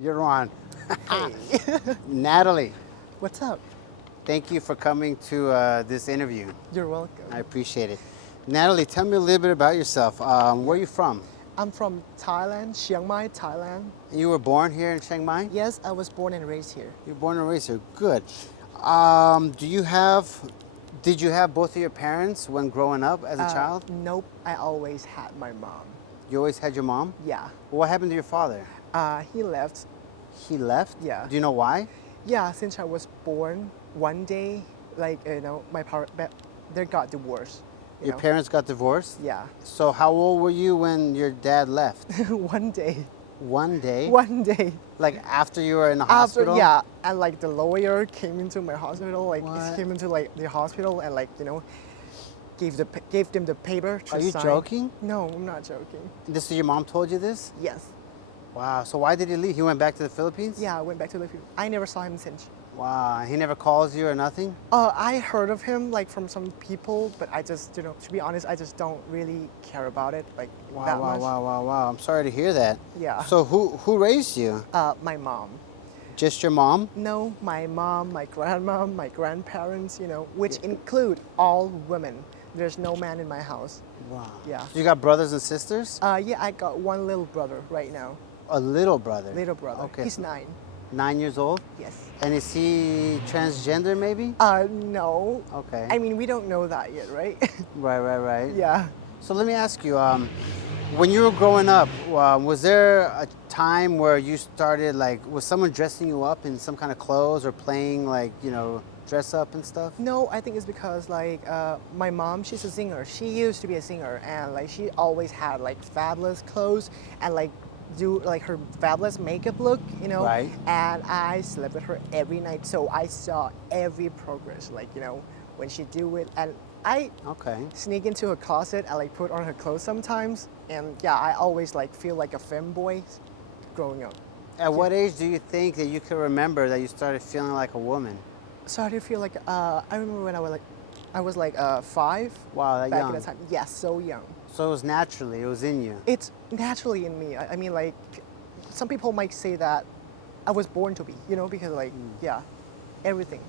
You're on. Hey. Natalie, What's up? thank you for coming to this interview. You're welcome. I appreciate it. Natalie, tell me a little bit about yourself. Where are you from? I'm from Thailand, Chiang Mai, Thailand. You were born here in Chiang Mai? Yes, I was born and raised here. You were born and raised here. Good. Did you have both of your parents when growing up as a child? Nope, I always had my mom. You always had your mom? Yeah. What happened to your father? He left. He left? Yeah. Do you know why? Yeah, since I was born, one day, my parents, they got divorced. Your parents got divorced? Yeah. So how old were you when your dad left? One day. One day? One day. Like after you were in the hospital? Yeah, and like the lawyer came into my hospital, What? came into like the hospital and gave them the paper to Are you sign. joking? No, I'm not joking. This is your mom told you this? Yes. Wow. So why did he leave? He went back to the Philippines? Yeah, I went back to the Philippines. I never saw him since. Wow. He never calls you or nothing? I heard of him like from some people, but I just, to be honest, I just don't really care about it that much. Wow. I'm sorry to hear that. Yeah. So who raised you? My mom. Just your mom? No, my mom, my grandma, my grandparents, which include all women. There's no man in my house. Wow. Yeah. So you got brothers and sisters? Yeah, I got one little brother right now. A little brother? Little brother. Okay. He's 9. 9 years old? Yes. And is he transgender maybe? No. Okay. I mean, we don't know that yet, right? Right. Yeah. So let me ask you, when you were growing up, was there a time where you started was someone dressing you up in some kind of clothes or playing dress up and stuff? No, I think it's because my mom, she's a singer. She used to be a singer, and she always had fabulous clothes and do her fabulous makeup look, Right. And I slept with her every night, so I saw every progress, when she do it, and I Okay. sneak into her closet and put on her clothes sometimes, and yeah, I always feel like a femboy growing up. At what age do you think that you could remember that you started feeling like a woman? Started to feel I remember when I was 5. Wow, that back young. in the time. Yes, so young. So it was naturally, it was in you. It's naturally in me. I mean, some people might say that I was born to be, because yeah, everything.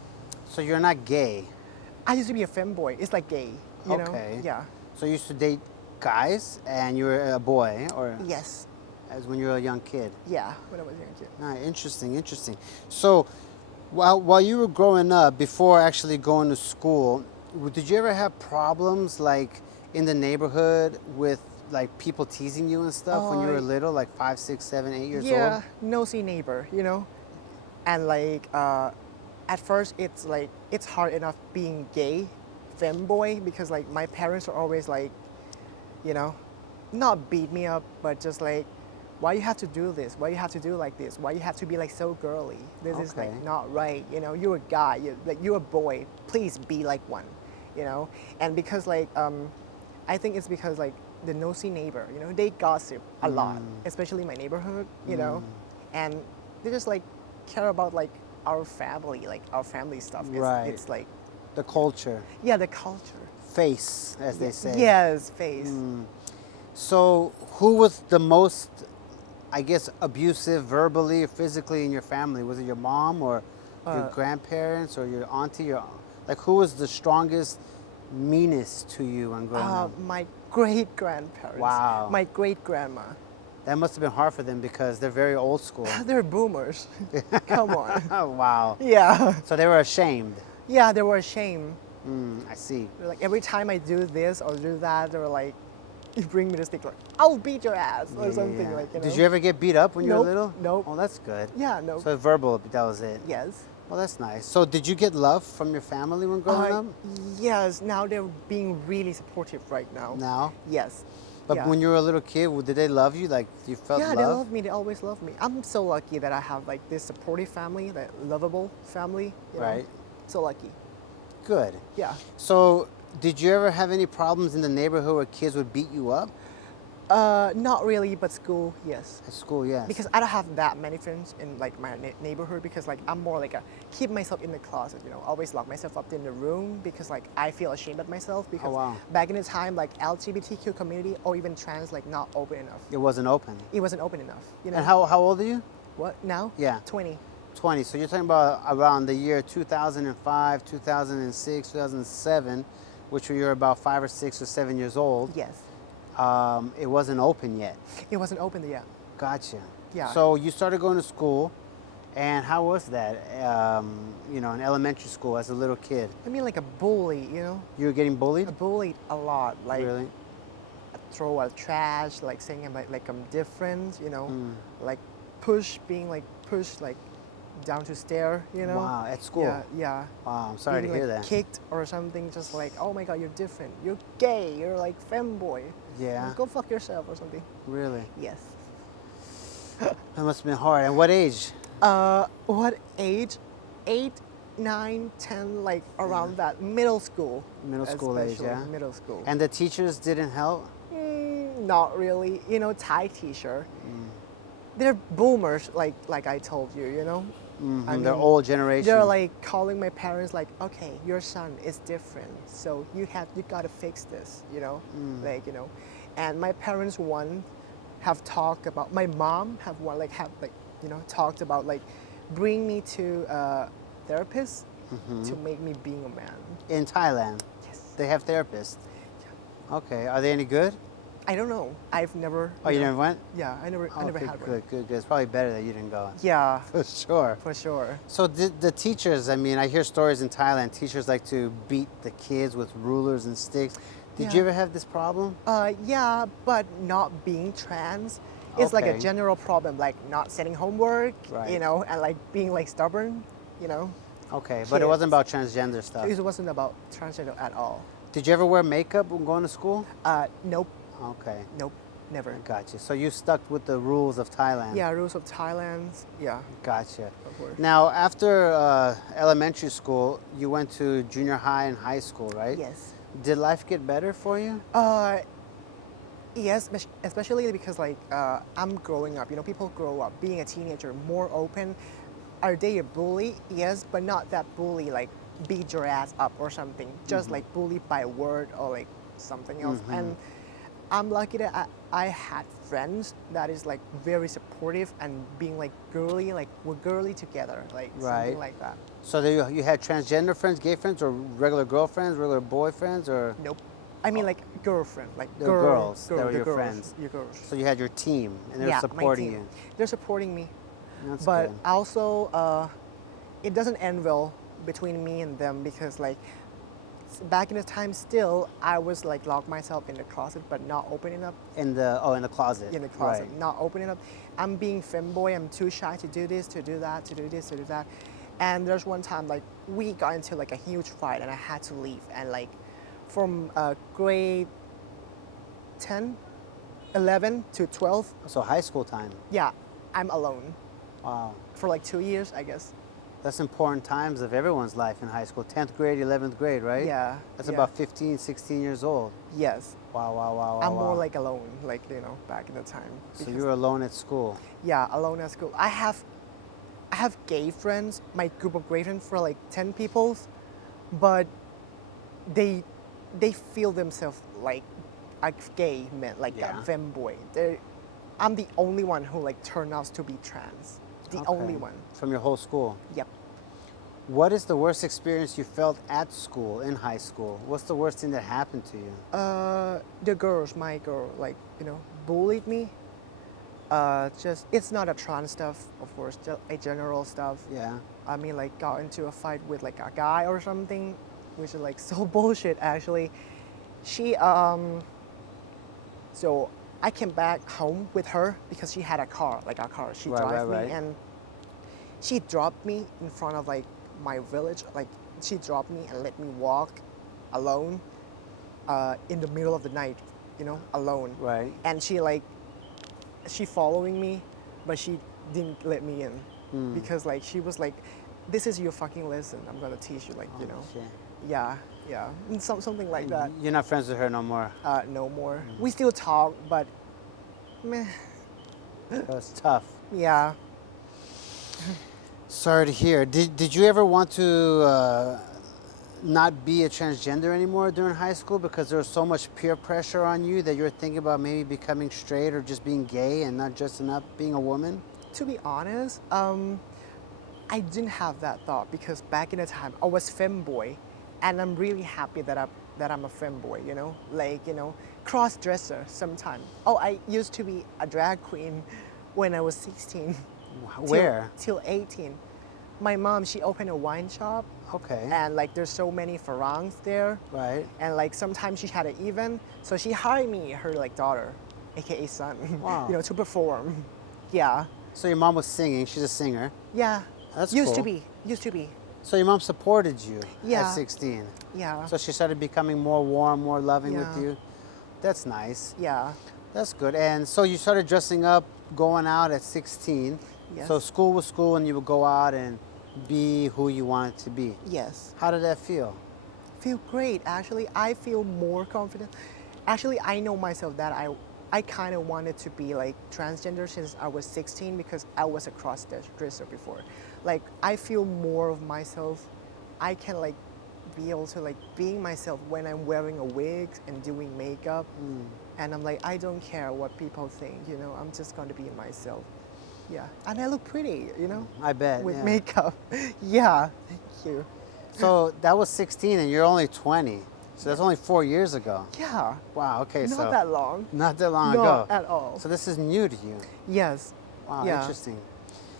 So you're not gay. I used to be a femboy. It's like gay, you know? Okay. Yeah. So you used to date guys and you were a boy, or Yes. as when you were a young kid? Yeah, when I was a young kid. Ah, interesting. So while you were growing up, before actually going to school, did you ever have problems in the neighborhood with people teasing you and stuff when you were little, 5, 6, 7, 8 years old? Yeah, nosy neighbor, and at first it's hard enough being gay, femboy, because my parents are always not beat me up, but just why you have to do this? Why you have to do like this? Why you have to be so girly? This is Okay. not right. You're a guy. You're a boy. Please be like one. And because I think it's because the nosy neighbor. They gossip a lot, especially my neighborhood. And they just care about our family, our family stuff. Right. It's The culture, yeah, the culture. face, as they say. Yes, face. So who was the most, I guess, abusive verbally or physically in your family? Was it your mom or your grandparents or your auntie? Who was the strongest, meanest to you when growing up? My great grandparents. Wow. My great grandma. That must have been hard for them because they're very old school. They're boomers. Come on. Oh, wow. Yeah. So they were ashamed. Yeah, they were ashamed. I see. They're every time I do this or do that, they were you bring me the stick, I'll beat your ass or something Yeah. Did you ever get beat up when you were Nope, little? nope. Oh, that's good. Yeah, no. So verbal, that was it. Yes. Well, that's nice. So did you get love from your family when growing up? Yes, now they're being really supportive right now. Now? Yes. But yeah. when you were a little kid, did they love you? You felt Yeah, love? they love me. They always love me. I'm so lucky that I have this supportive family, that lovable family. Right. So lucky. Good. Yeah. So did you ever have any problems in the neighborhood where kids would beat you up? Not really, but school, yes. At school, yes. Because I don't have that many friends in my neighborhood, because I'm more keep myself in the closet, always lock myself up in the room, because I feel ashamed of myself, because wow. back in the time LGBTQ community or even trans not open enough. It wasn't open. It wasn't open enough. And how old are you? what now? Yeah. 20. 20. So you're talking about around the year 2005, 2006, 2007, which when you're about 5 or 6 or 7 years old. Yes. It wasn't open yet. It wasn't open yet. Gotcha. Yeah. So you started going to school, and how was that? In elementary school as a little kid, I mean, like a bully, you know? you were getting bullied. I bullied a lot. Like, Really? throw out trash, like saying I'm different, you know? Mm. Like being like pushed like down to stair, you know? Wow, at school. Yeah, yeah. Wow, I'm sorry Being, to hear like, that. kicked or something, just like, oh my god, you're different. You're gay. You're like femboy. Yeah. Like, go fuck yourself or something. Really? Yes. That must have been hard. And what age? What age? 8, 9, 10, like around that middle school. Middle school age, especially, yeah? Middle school. And the teachers didn't help? Not really. You know, Thai teacher. Mm. They're boomers, like I told you. You know. Mhm, they're old generation. They're like calling my parents, like, okay, your son is different, so you gotta fix this. You know, like you know, and my parents have talked about. My mom have talked about like bring me to a therapist to make me being a man. In Thailand, Yes. they have therapists. Okay, are they any good? I don't know. I've never. Oh, you know, never went? Yeah, I never Okay, had one. good. It's probably better that you didn't go. Yeah, For sure. for sure. So the teachers, I mean, I hear stories in Thailand, teachers like to beat the kids with rulers and sticks. Did you Yeah. ever have this problem? Yeah, but not being trans. It's like a Okay. general problem, like not sending homework, Right. you know, and like being like stubborn, you know. Okay, but it wasn't Kids. about transgender stuff. It wasn't about transgender at all. Did you ever wear makeup when going to school? Nope, Okay, never. gotcha. So you stuck with the rules of Thailand. Yeah, rules of Thailand. Yeah, Gotcha. of course. Now, after elementary school, you went to junior high and high school, right? Yes. Did life get better for you? Yes, especially because like I'm growing up. You know, people grow up being a teenager, more open. Are they a bully? Yes, but not that bully like beat your ass up or something. Just like bully by word or like something else. And I'm lucky that I had friends that is like very supportive and being like girly, like we're girly together, like Right. something like that. So you had transgender friends, gay friends, or regular girlfriends, regular boyfriends, or Nope. I mean like girlfriend, like They were girls. They were the your girls, friends. Your girls. so you had your team and they're Yeah, my supporting team. you. They're supporting me. That's But good. also, it doesn't end well between me and them because like back in the time still I was like locked myself in the closet but not opening up In the closet. in the closet, Right. not opening up. I'm being femboy, I'm too shy to do this, to do that, to do this, to do that. And there's one time like we got into like a huge fight and I had to leave and like from grade 10, 11 to 12, So high school time. yeah, I'm alone Wow. for like 2 years, I guess. That's important times of everyone's life in high school. 10th grade, 11th grade, right? Yeah. That's yeah. about 15, 16 years old. Yes. Wow. I'm more like alone, like, you know, back in the time. So because- you were alone at school. Yeah, alone at school. I have gay friends, my group of gay friends for like 10 people, but they feel themselves like a gay man, like Yeah. a femboy. I'm the only one who like turned out to be trans. The only Okay. one. From your whole school. Yep. What is the worst experience you felt at school, in high school? What's the worst thing that happened to you? The girls, my girl, like, you know, bullied me. Just, it's not a trans stuff, of course, just a general stuff. Yeah. I mean, like, got into a fight with like a guy or something, which is like so bullshit, actually. She, so I came back home with her because she had a car, like a car. She drives me, right. and she dropped me in front of like my village. Like, she dropped me and let me walk alone in the middle of the night, you know, alone. Right. And she following me, but she didn't let me in because like she was like, "This is your fucking lesson. I'm gonna teach you." Like, you know. Shit. Yeah, and something like that. You're not friends with her no more. No more. We still talk, but meh. That's tough. Yeah. Sorry to hear. Did you ever want to not be a transgender anymore during high school because there was so much peer pressure on you that you were thinking about maybe becoming straight or just being gay and not dressing up, being a woman? To be honest, I didn't have that thought because back in the time I was femboy, and I'm really happy that I'm a femboy. You know, like cross dresser sometimes. Oh, I used to be a drag queen when I was 16. Where? Till 18. My mom, she opened a wine shop, Okay. and like there's so many Farangs there, Right. and like sometimes she had an event, so she hired me, her like daughter, aka son, Wow. to perform. Yeah, So your mom was singing. She's a singer. yeah. That's used to cool. be, used to be. So your mom supported you Yeah. at 16. Yeah, So she started becoming more warm, more loving with Yeah. you. That's nice. yeah. That's good. And so you started dressing up, going out at 16. Yes. So school was school, and you would go out and be who you wanted to be. Yes. How did that feel? Feel great. Actually, I feel more confident. Actually, I know myself that I kind of wanted to be like transgender since I was 16 because I was a cross dresser before. Like I feel more of myself. I can like be able to like being myself when I'm wearing a wig and doing makeup. And I'm like, I don't care what people think, I'm just going to be myself. Yeah. And I look pretty, I bet. with yeah. makeup. Yeah. Thank you. So that was 16, and you're only 20. So that's only 4 years ago. Yeah. Wow. Okay. Not so that long. not that long Not ago. at all. So this is new to you. Yes. Wow. Yeah. Interesting.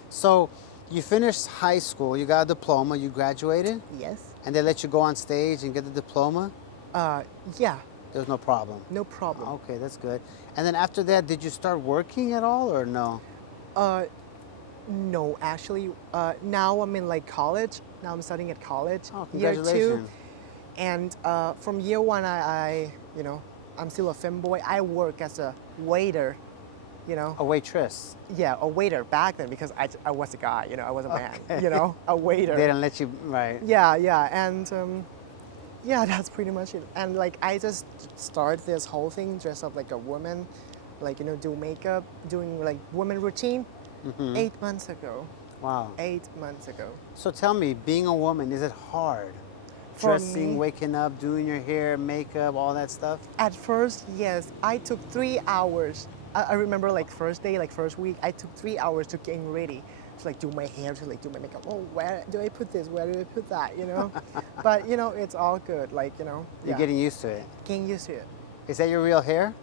So you finished high school. You got a diploma. You graduated, Yes. and they let you go on stage and get the diploma. Yeah. There was no problem. No problem. Okay, that's good. And then after that, did you start working at all, or no? No, actually, now I'm in like college. Now I'm studying at college. Oh, Year congratulations. 2. And from year 1, I'm still a femboy. I work as a waiter, A waitress. Yeah, a waiter back then because I was a guy, I was a man, Okay. a waiter. They didn't let you, right? Yeah, yeah, and yeah, that's pretty much it. And like I just started this whole thing, dress up like a woman, like do makeup, doing like woman routine, 8 months ago. Wow. 8 months ago. So tell me, being a woman, is it hard? For Dressing, me- waking up, doing your hair, makeup, all that stuff? At first, yes, I took 3 hours. I remember like first day, like first week, I took 3 hours to getting ready. To like do my hair, to like do my makeup. Oh, where do I put this? Where do I put that? But it's all good. Like You're yeah. getting used to it. Getting used to it. Is that your real hair?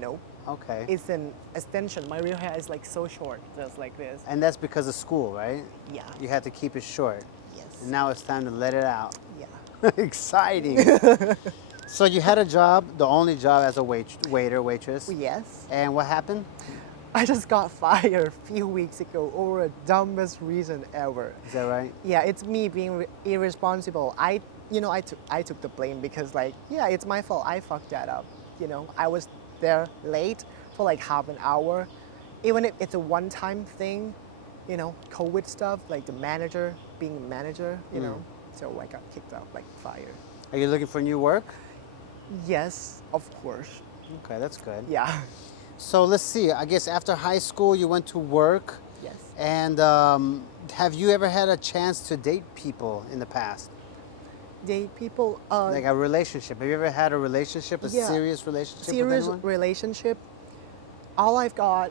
No, Okay. it's an extension. My real hair is like so short, just like this. And that's because of school, right? Yeah. You had to keep it short. Yes. And now it's time to let it out. Yeah. Exciting. So you had a job, the only job as a waiter, waitress. Yes. And what happened? I just got fired a few weeks ago over the dumbest reason ever. Is that right? Yeah, it's me being irresponsible. I took the blame because like, yeah, it's my fault. I fucked that up. I was there late for like half an hour. Even if it's a one-time thing, COVID stuff, like the manager being a manager, so I got kicked out, like fired. Are you looking for new work? Yes, of course. Okay, that's good. Yeah. So let's see. I guess after high school, you went to work. Yes. And have you ever had a chance to date people in the past? Date people. Like a relationship? Have you ever had a relationship, a Yeah. serious relationship with Serious anyone? relationship. All I've got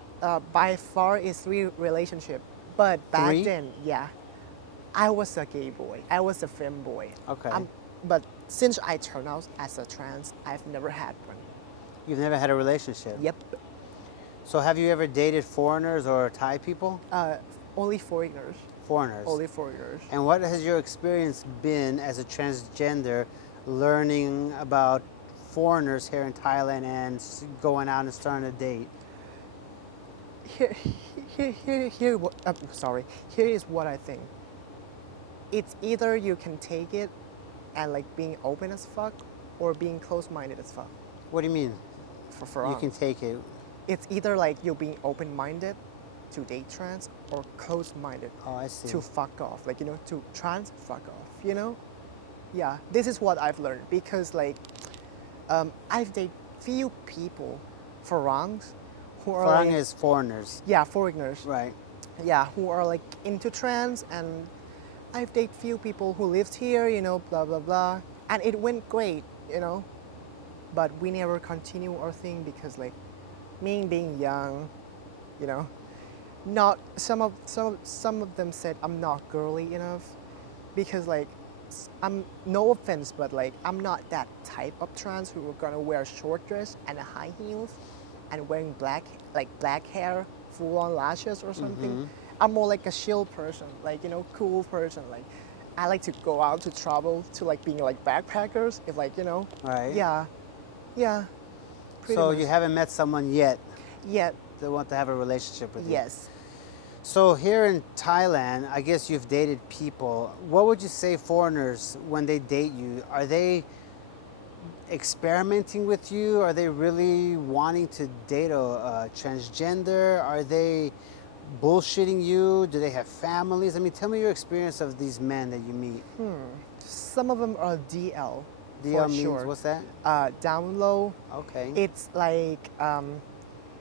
by far is 3 relationship. But back 3? then, yeah, I was a gay boy. I was a femboy. Okay. But since I turned out as a trans, I've never had one. You've never had a relationship? Yep. So have you ever dated foreigners or Thai people? Only foreigners. Foreigners. Only foreigners. And what has your experience been as a transgender learning about foreigners here in Thailand and going out and starting a date? Here is what I think. It's either you can take it and like being open as fuck, or being close-minded as fuck. What do you mean? For You can take it. It's either like you're being open-minded to date trans, or close-minded Oh, I see. to fuck off, like to trans fuck off. Yeah, this is what I've learned because like I've dated few people, Farangs, who are Farang like, is foreigners. yeah, foreigners, Right. yeah, who are like into trans, and I've dated few people who lived here, blah blah blah, and it went great, but we never continue our thing because like me being young, not some of them said I'm not girly enough because like I'm no offense but like I'm not that type of trans who are gonna wear short dress and high heels and wearing black hair, full on lashes or something. I'm more like a chill person, like you know, cool person. Like I like to go out to travel to like being like backpackers if like you know. Right. Yeah, yeah. Pretty So much. you haven't met someone yet Yet, that want to have a relationship with you? yes. So here in Thailand, I guess you've dated people. What would you say foreigners, when they date you, are they experimenting with you? Are they really wanting to date a transgender? Are they bullshitting you? Do they have families? I mean, tell me your experience of these men that you meet. Some of them are DL. DL for means, sure. what's that? Down low. Okay. It's like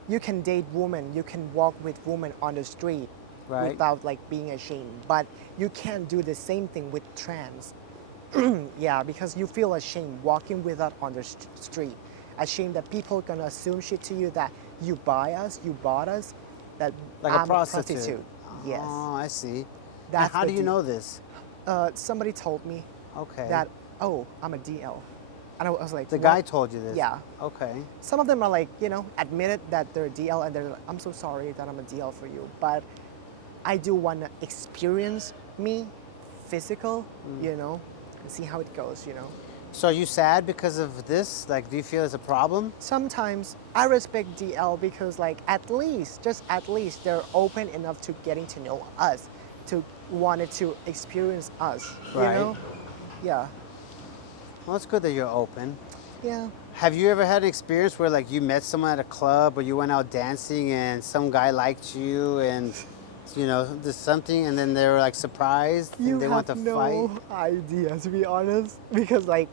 you can date women, you can walk with women on the street Right. without like being ashamed. But you can't do the same thing with trans. Yeah, because you feel ashamed walking with us on the street. Ashamed that people gonna assume shit to you that you buy us, you bought us, that Like I'm a prostitute. Yes. Oh, I see. That's And how the do you deal. know this? Somebody told me Okay. that, oh, I'm a DL. And I was like, The "What?" guy told you this? Yeah. Okay. Some of them are like, you know, admitted that they're DL and they're like, I'm so sorry that I'm a DL for you. But I do want to experience me physical, you know, and see how it goes, you know. So are you sad because of this? Like, do you feel it's a problem? Sometimes I respect DL because like at least, just at least they're open enough to getting to know us, to wanted to experience us, Right. you know? Yeah. Well, it's good that you're open. Yeah. Have you ever had an experience where like you met someone at a club or you went out dancing and some guy liked you and you know there's something and then they were like surprised You and they want to have no fight? idea, to be honest, because like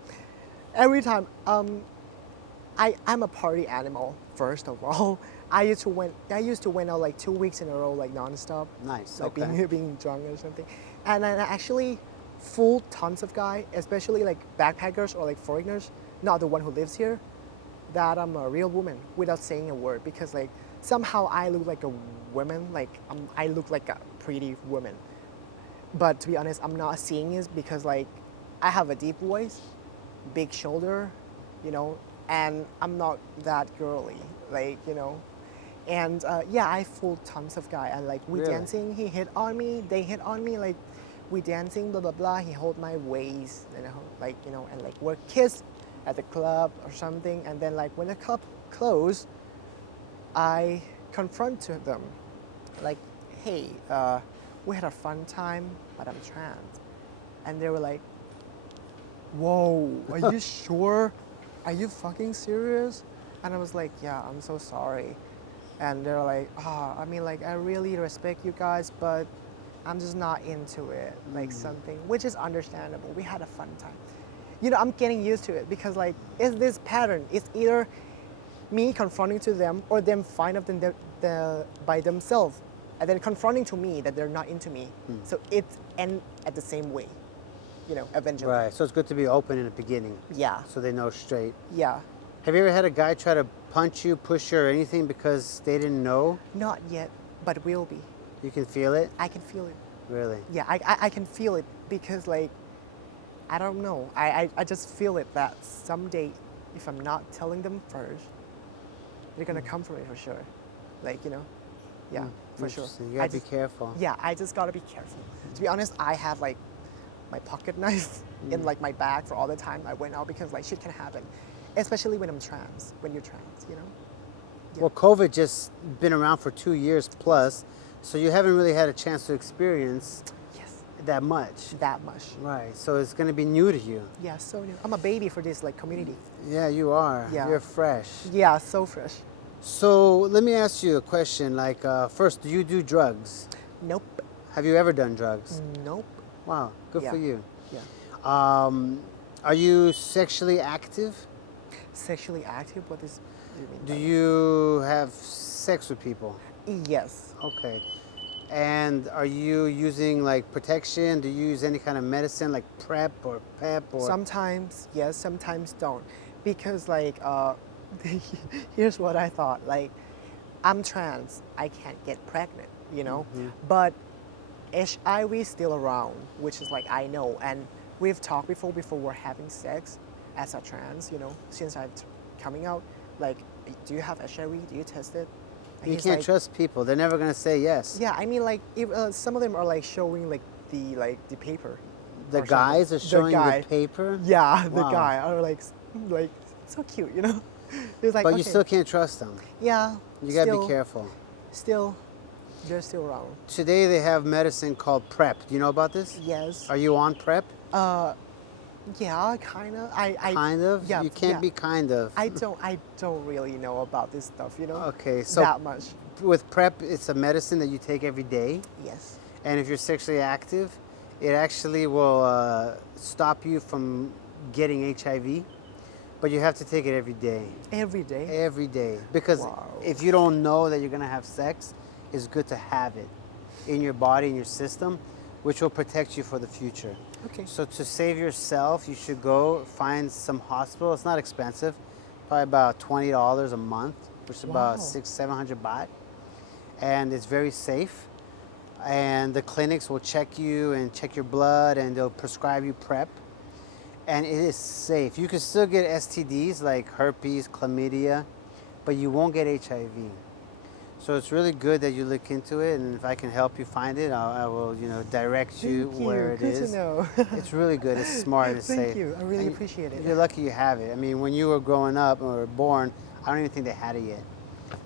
every time, I'm a party animal. First of all, I used to went out like 2 weeks in a row, like nonstop. Nice. Like Okay. being drunk or something, and I actually fooled tons of guys, especially like backpackers or like foreigners, not the one who lives here, that I'm a real woman without saying a word because like somehow I look like a woman, like I look like a pretty woman. But to be honest, I'm not seeing it because like I have a deep voice, big shoulder, you know, and I'm not that girly, like you know. And yeah, I fooled tons of guys, and like we Really? dancing, he hit on me, they hit on me, like we dancing, blah blah blah. He hold my waist, you know, like you know, and like we're kissed at the club or something. And then like when the club closed, I confronted them, like, hey, we had a fun time, but I'm trans. And they were like, whoa, are you sure? Are you fucking serious? And I was like, yeah, I'm so sorry. And they're like, I mean, like, I really respect you guys, but I'm just not into it, like something, which is understandable. We had a fun time. You know, I'm getting used to it because, like, it's this pattern. It's either me confronting to them or them find out by themselves and then confronting to me that they're not into me. So it's end at the same way, you know, eventually. Right. So it's good to be open in the beginning Yeah, so they know straight. yeah. Have you ever had a guy try to punch you, push you, or anything because they didn't know? Not yet, but will be. You can feel it? I can feel it. Really? Yeah, I can feel it because, like, I don't know. I just feel it that someday, if I'm not telling them first, they're gonna come for me for sure. Like, you know, yeah, for sure. Interesting. You gotta be careful. Yeah, I just gotta be careful. To be honest, I have like my pocket knife in like my bag for all the time I went out because like shit can happen, especially when I'm trans. When you're trans, you know. Yeah. Well, COVID just been around for 2 years plus, so you haven't really had a chance to experience Yes, that much. that much. Right. So it's gonna be new to you. Yeah, so new. I'm a baby for this like community. Yeah, you are. Yeah. You're fresh. Yeah, so fresh. So let me ask you a question. Like, first, do you do drugs? Nope. Have you ever done drugs? Nope. Wow, good for Yeah. you. Yeah. Are you sexually active? Sexually active? What do you mean? Do by you have sex with people? that? Yes. Okay. And are you using like protection? Do you use any kind of medicine like PrEP or PEP or? Sometimes yes, sometimes don't, because like here's what I thought. Like, I'm trans. I can't get pregnant. you know. But HIV is still around, which is like I know, and we've talked before we're having sex as a trans, you know, since I'm coming out. Like, do you have HIV? Do you test it? And You he's can't like, trust people. They're never gonna say yes. yeah, I mean, like, if, some of them are like showing like the paper. The or guys something. are showing guy. the paper. Yeah, the Wow. guy are like so cute, you know. It's like, But you okay, still can't trust them. yeah, You gotta still, be careful. Still, they're still around. Today they have medicine called PrEP. Do you know about this? Yes. Are you on PrEP? Yeah, kind of. Kind of? Yeah. You can't yeah. be kind of. I don't really know about this stuff, you know. Okay, so that much. with PrEP, it's a medicine that you take every day. Yes. And if you're sexually active, it actually will stop you from getting HIV. But you have to take it every day. Every day. Every day. Because Wow. if you don't know that you're going to have sex, it's good to have it in your body, in your system, which will protect you for the future. Okay. So to save yourself, you should go find some hospital. It's not expensive, probably about $20 a month, which is about Wow. 600-700 baht. And it's very safe. And the clinics will check you and check your blood, and they'll prescribe you PrEP. And it is safe. You can still get STDs like herpes, chlamydia, but you won't get HIV. So it's really good that you look into it, and if I can help you find it, I will, direct you Thank you. where it Good is. to know. It's really good. It's smart. It's Thank safe. you. I really And appreciate it. You're lucky you have it. I mean, when you were growing up or born, I don't even think they had it yet.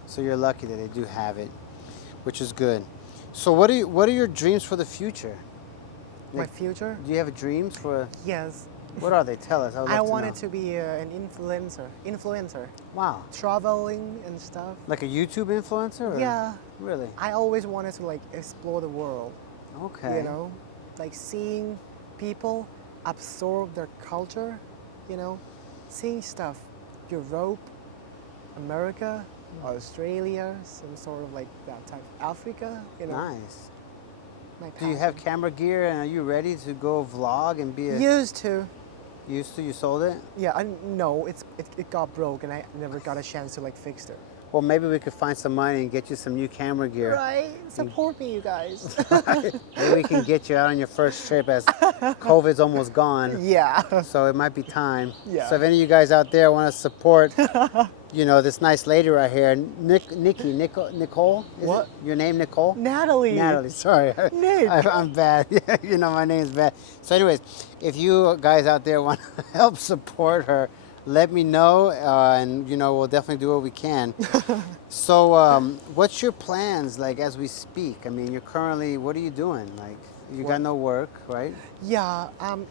So you're lucky that they do have it, which is good. So what are your dreams for the future? My future? Do you have dreams for? Yes. What are they? Tell us. I love to wanted know. to be an influencer, Wow. traveling and stuff. Like a YouTube influencer? Or? Yeah. Really? I always wanted to like explore the world. Okay. You know, like seeing people absorb their culture. You know, seeing stuff, Europe, America, Australia, some sort of like that type. Africa. You know. Nice. My Do you have camera gear and are you ready to go vlog and be a... Used to. Used to? You sold it? Yeah, no, it got broke and I never got a chance to like fix it. Well, maybe we could find some money and get you some new camera gear. Right, support me, you guys. Maybe we can get you out on your first trip as COVID's almost gone. Yeah. So it might be time. Yeah. So if any of you guys out there want to support, this nice lady right here, Nicole? Is What? it? Your name, Nicole? Natalie. Natalie, sorry. Nick. I'm bad. My name's bad. So anyways, if you guys out there want to help support her, let me know, and we'll definitely do what we can. So what's your plans like as we speak? I mean, you're currently, what are you doing? Like, you got no work, right? Yeah, I'm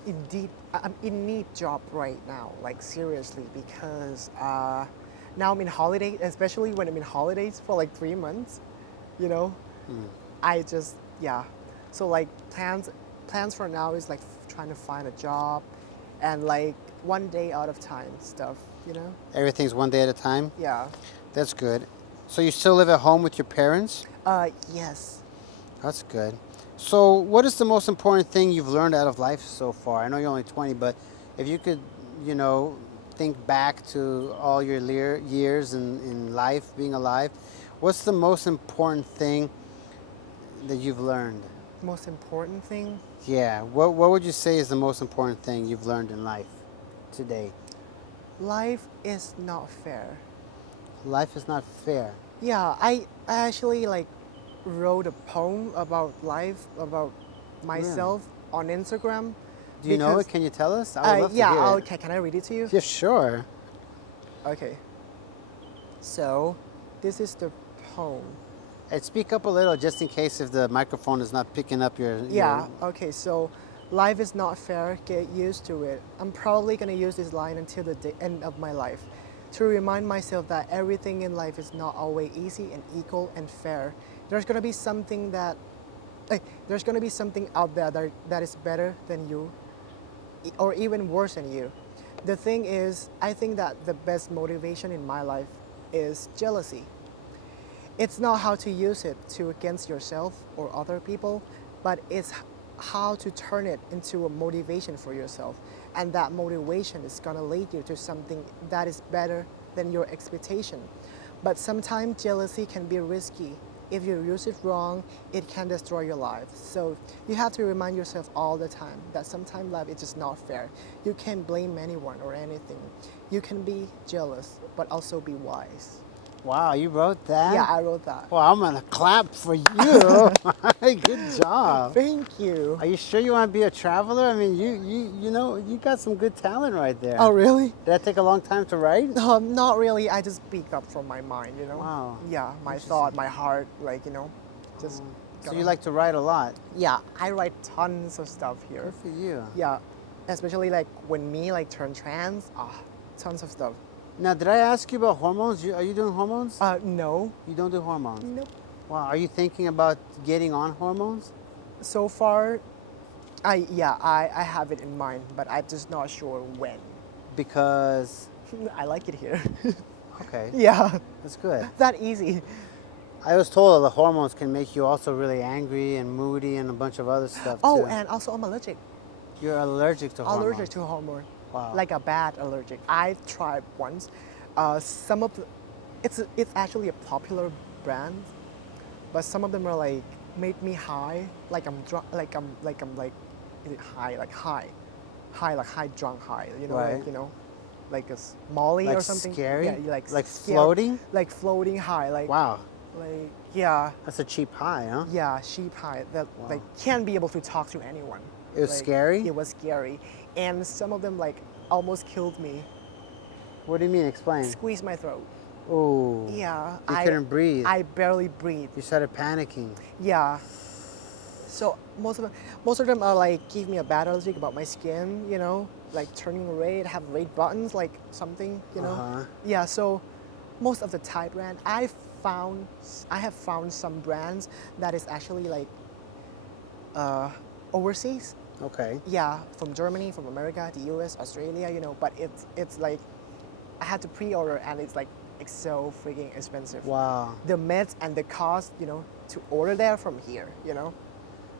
in need job right now, like seriously, because now I'm in holiday, especially when I'm in holidays for like 3 months, I just, yeah. So like plans for now is like trying to find a job and like one day out of time stuff, Everything's one day at a time? Yeah. That's good. So you still live at home with your parents? Yes. That's good. So what is the most important thing you've learned out of life so far? I know you're only 20, but if you could, think back to all your years in life, being alive, what's the most important thing that you've learned? Most important thing? Yeah. What would you say is the most important thing you've learned in life today? Life is not fair. Life is not fair. Yeah, I actually like wrote a poem about life, about myself on Instagram. Do you know it? Can you tell us? I would love yeah, to hear it. okay, can I read it to you? Yeah, sure. Okay. So, this is the poem. Hey, speak up a little just in case if the microphone is not picking up your... Yeah, okay, so life is not fair, get used to it. I'm probably gonna use this line until the end of my life to remind myself that everything in life is not always easy and equal and fair. There's gonna be something there's gonna be something out there that is better than you or even worse than you. The thing is, I think that the best motivation in my life is jealousy. It's not how to use it to against yourself or other people, but it's how to turn it into a motivation for yourself. And that motivation is gonna lead you to something that is better than your expectation. But sometimes jealousy can be risky if you use it wrong, it can destroy your life. So you have to remind yourself all the time that sometimes life is just not fair. You can't blame anyone or anything. You can be jealous, but also be wise. Wow, you wrote that? Yeah, I wrote that. Well, I'm gonna clap for you. Good job. Thank you. Are you sure you want to be a traveler? I mean, you know, you got some good talent right there. Oh, really? Did that take a long time to write? Not really. I just speak up from my mind, you know? Wow. Yeah, my thought, my heart, like, you know, just. So you like to write a lot. Yeah, I write tons of stuff here. Good for you. Yeah, especially like when me like turn trans, tons of stuff. Now, did I ask you about hormones? Are you doing hormones? No. You don't do hormones? Nope. Wow. Are you thinking about getting on hormones? So far, I have it in mind, but I'm just not sure when. Because, I like it here. okay, Yeah, that's good. that easy. I was told that the hormones can make you also really angry and moody and a bunch of other stuff Oh, too. and also I'm allergic. You're allergic to hormones. Allergic to hormone. Wow. Like a bad allergic. I tried once. Some of the, it's actually a popular brand, but some of them are like made me high, like I'm drunk, like is it high, like high drunk high, you know, Right. like, you know, like a Molly Like or something. scary? Yeah, like floating? like floating high, like Wow. like yeah, That's a cheap high, huh? yeah, sheep high that Wow. like can't be able to talk to anyone. It was Like, scary? It was scary, and some of them like almost killed me. What do you mean? Explain. Squeezed my throat. Oh. Yeah, You couldn't breathe. I barely breathe. You started panicking. Yeah. So most of them are like give me a bad allergy about my skin, you know, like turning red, have red buttons, like something, you know. Uh-huh. Yeah. So most of the Thai brand, I have found some brands that is actually like overseas. Okay. Yeah, from Germany, from America, the U.S., Australia, you know. But it's like I had to pre-order, and it's like so freaking expensive. Wow. The meds and the cost, you know, to order there from here, you know.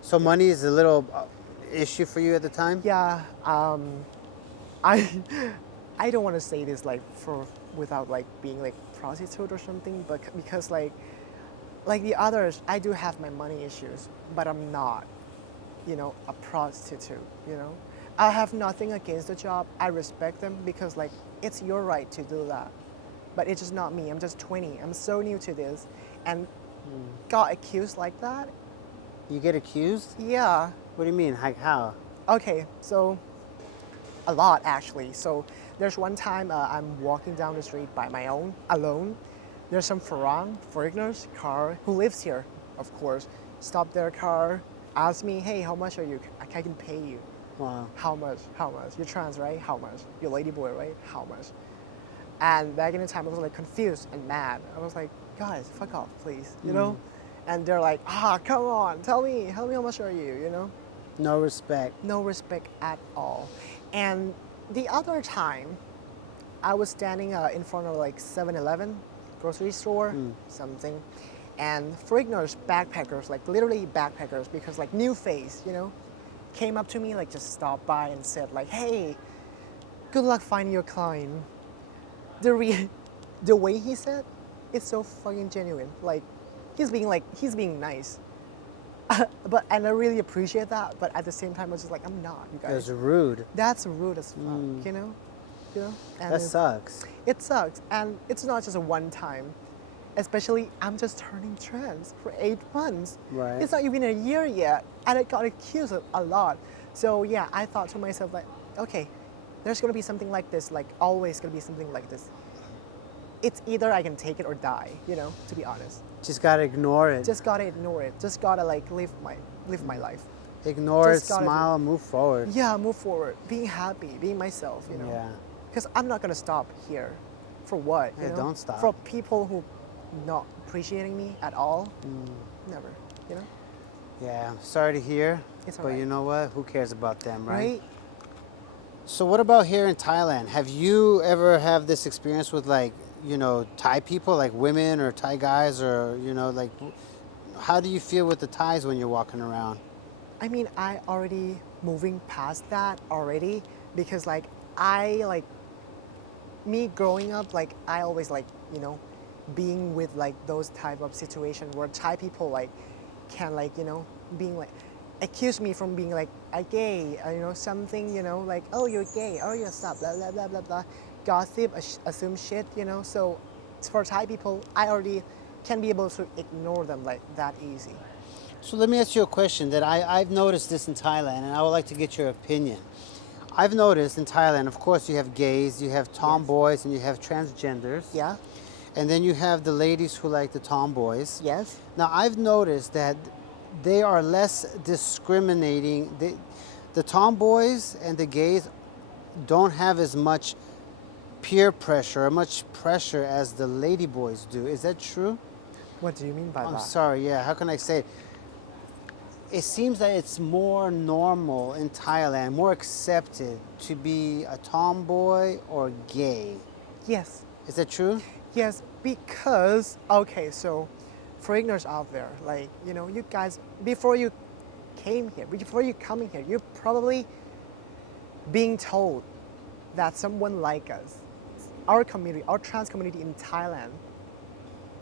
So money is a little issue for you at the time? Yeah, I I don't want to say this like without like being like prostitute or something, but because like the others, I do have my money issues, but I'm not, you know, a prostitute, you know. I have nothing against the job. I respect them because like it's your right to do that. But it's just not me. I'm just 20. I'm so new to this and got accused like that. You get accused? Yeah. What do you mean? Like how? Okay, so a lot actually. So there's one time I'm walking down the street by my own, alone. There's some foreigners car who lives here, of course. Stop their car, ask me, hey, how much are you? I can pay you. Wow. How much? How much? You're trans, right? How much? You're Ladyboy, right? How much? And back in the time, I was like confused and mad. I was like, guys, fuck off, please, you know? And they're like, come on, tell me how much are you, you know? No respect. No respect at all. And the other time, I was standing in front of like 7-Eleven, grocery store, something, and foreigners, backpackers, like literally backpackers, because like new face, you know, came up to me, like just stopped by and said like, hey, good luck finding your client. The way he said, it's so fucking genuine. Like, he's being nice. And I really appreciate that. But at the same time, I was just like, I'm not, you It was guys. rude. That's rude as fuck, you know? You know? And That sucks. it sucks. And it's not just a one time. Especially, I'm just turning trans for 8 months. Right. It's not even a year yet. And I got accused a lot. So yeah, I thought to myself like, okay, there's gonna be something like this, like always gonna be something like this. It's either I can take it or die, you know, to be honest. Just gotta ignore it. Just gotta ignore it. Just gotta like live my life. Ignore it, just gotta smile, move forward. Yeah, move forward. Being happy, being myself, you know. Yeah. Because I'm not gonna stop here. For what? You Yeah, know? don't stop. For people who not appreciating me at all. Never. You know? Yeah, sorry to hear. It's but alright. you know what? Who cares about them, right? Right? So what about here in Thailand? Have you ever have this experience with like, you know, Thai people, like women or Thai guys, or, you know, like, how do you feel with the Thais when you're walking around? I mean, I already moving past that already because like me growing up, like I always like, you know, being with like those type of situation where Thai people like can like being like accuse me from being like a gay, something, like, oh, you're gay, oh, you're stop, blah blah blah blah blah, gossip, assume shit, So for Thai people, I already can be able to ignore them like that easy. So let me ask you a question that I've noticed this in Thailand, and I would like to get your opinion. I've noticed in Thailand, of course, you have gays, you have tomboys, and you have transgenders. Yeah. And then you have the ladies who like the tomboys. Yes. Now, I've noticed that they are less discriminating. The tomboys and the gays don't have as much peer pressure or much pressure as the ladyboys do. Is that true? What do you mean by I'm that? sorry, yeah. How can I say it? It seems that it's more normal in Thailand, more accepted to be a tomboy or gay. Yes. Is that true? Yes, because okay, so foreigners out there, like you guys, before you coming here, you're probably being told that someone like us, our community, our trans community in Thailand,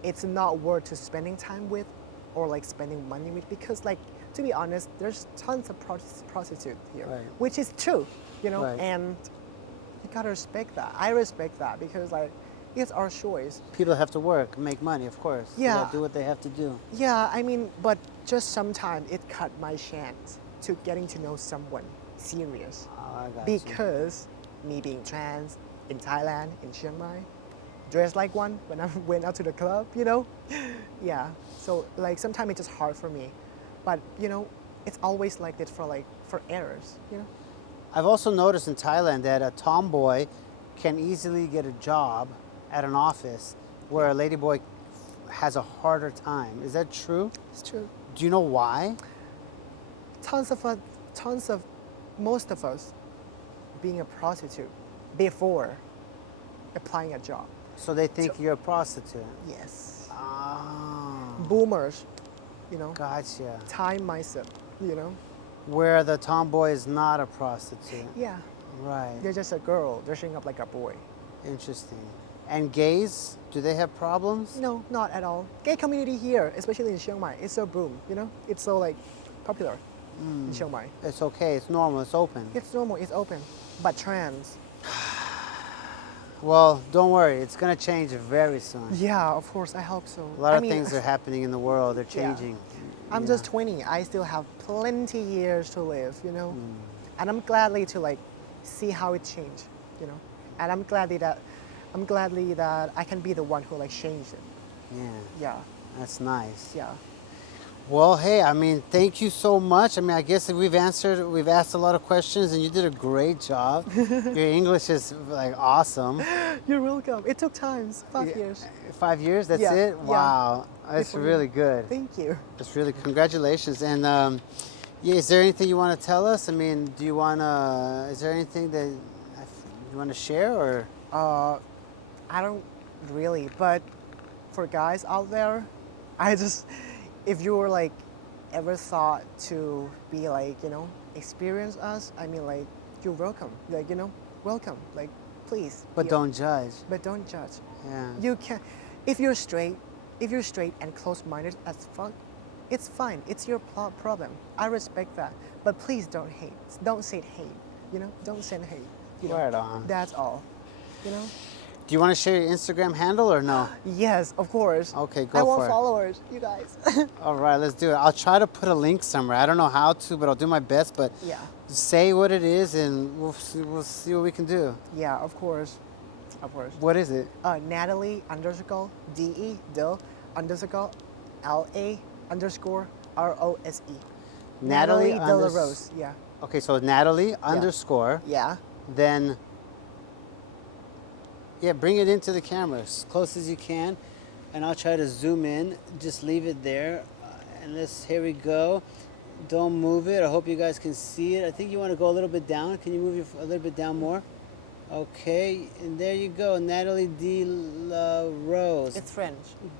it's not worth to spending time with or like spending money with, because like, to be honest, there's tons of prostitutes here, Right. which is true, Right. and you gotta respect that. I respect that because like it's our choice. People have to work, make money, of course. They Yeah. gotta do what they have to do. Yeah, I mean, but just sometimes it cut my chance to getting to know someone serious. Oh, I got you. Because me being trans in Thailand, in Chiang Mai, dressed like one when I went out to the club, Yeah, so like sometimes it's just hard for me. But, it's always like this for errors, I've also noticed in Thailand that a tomboy can easily get a job at an office where a ladyboy has a harder time. Is that true? It's true. Do you know why? Tons of, most of us being a prostitute before applying a job. So they think you're a prostitute. Yes. Ah, Boomers, gotcha. Thai mindset, Where the tomboy is not a prostitute. Yeah. Right. They're just a girl dressing up like a boy. Interesting. And gays, do they have problems? No, not at all. Gay community here, especially in Chiang Mai, it's so boom, It's so like popular in Chiang Mai. It's okay, it's normal, it's open. It's normal, it's open. But trans, Well, don't worry, it's gonna change very soon. yeah, of course, I hope so. A lot I of mean, things are happening in the world, they're Yeah. changing. I'm Yeah. just 20. I still have plenty years to live, And I'm gladly to like see how it changed, And I'm gladly that I can be the one who like changed it. Yeah, Yeah, that's nice. yeah. Well, hey, I mean, thank you so much. I mean, I guess we've asked a lot of questions, and you did a great job. Your English is like awesome. You're welcome. It took time, 5 Yeah. years. 5 years, that's Yeah, it? yeah. Wow, that's Before really good. Thank you. That's really, congratulations. And yeah, is there anything you want to tell us? I mean, is there anything that you want to share or? I don't really, but for guys out there, if you were like ever thought to be like, experience us, I mean like, you're welcome. Like, welcome. Like, please. But don't judge. But don't judge. Yeah. You can, if you're straight and close-minded as fuck, it's fine. It's your problem. I respect that. But please don't hate. Don't say hate. Don't send hate. Right on. That's all. Do you want to share your Instagram handle or no? Yes, of course. Okay, go I for want it. followers, you guys. All right, let's do it. I'll try to put a link somewhere. I don't know how to, but I'll do my best. But Yeah. say what it is, and we'll see what we can do. Yeah, of course. Of course. What is it? Natalie _ DE _ LA _ ROSE. Natalie De La Rose. Yeah. Okay, so Natalie _ Yeah. then. Yeah, bring it into the camera as close as you can, and I'll try to zoom in. Just leave it there, and here we go. Don't move it. I hope you guys can see it. I think you want to go a little bit down. Can you move a little bit down more? Okay, and there you go, Natalie De La Rose. It's French.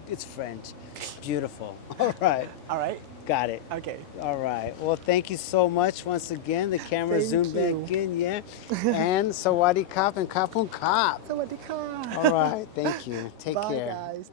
It's French. Beautiful. All right. All right. Got it. Okay. All right. Well, thank you so much once again. The camera Thank zoomed you. back in, yeah. And Sawadee Kop and Kapun Kop. Sawadee ka. All right. Thank you. Take Bye, care. guys.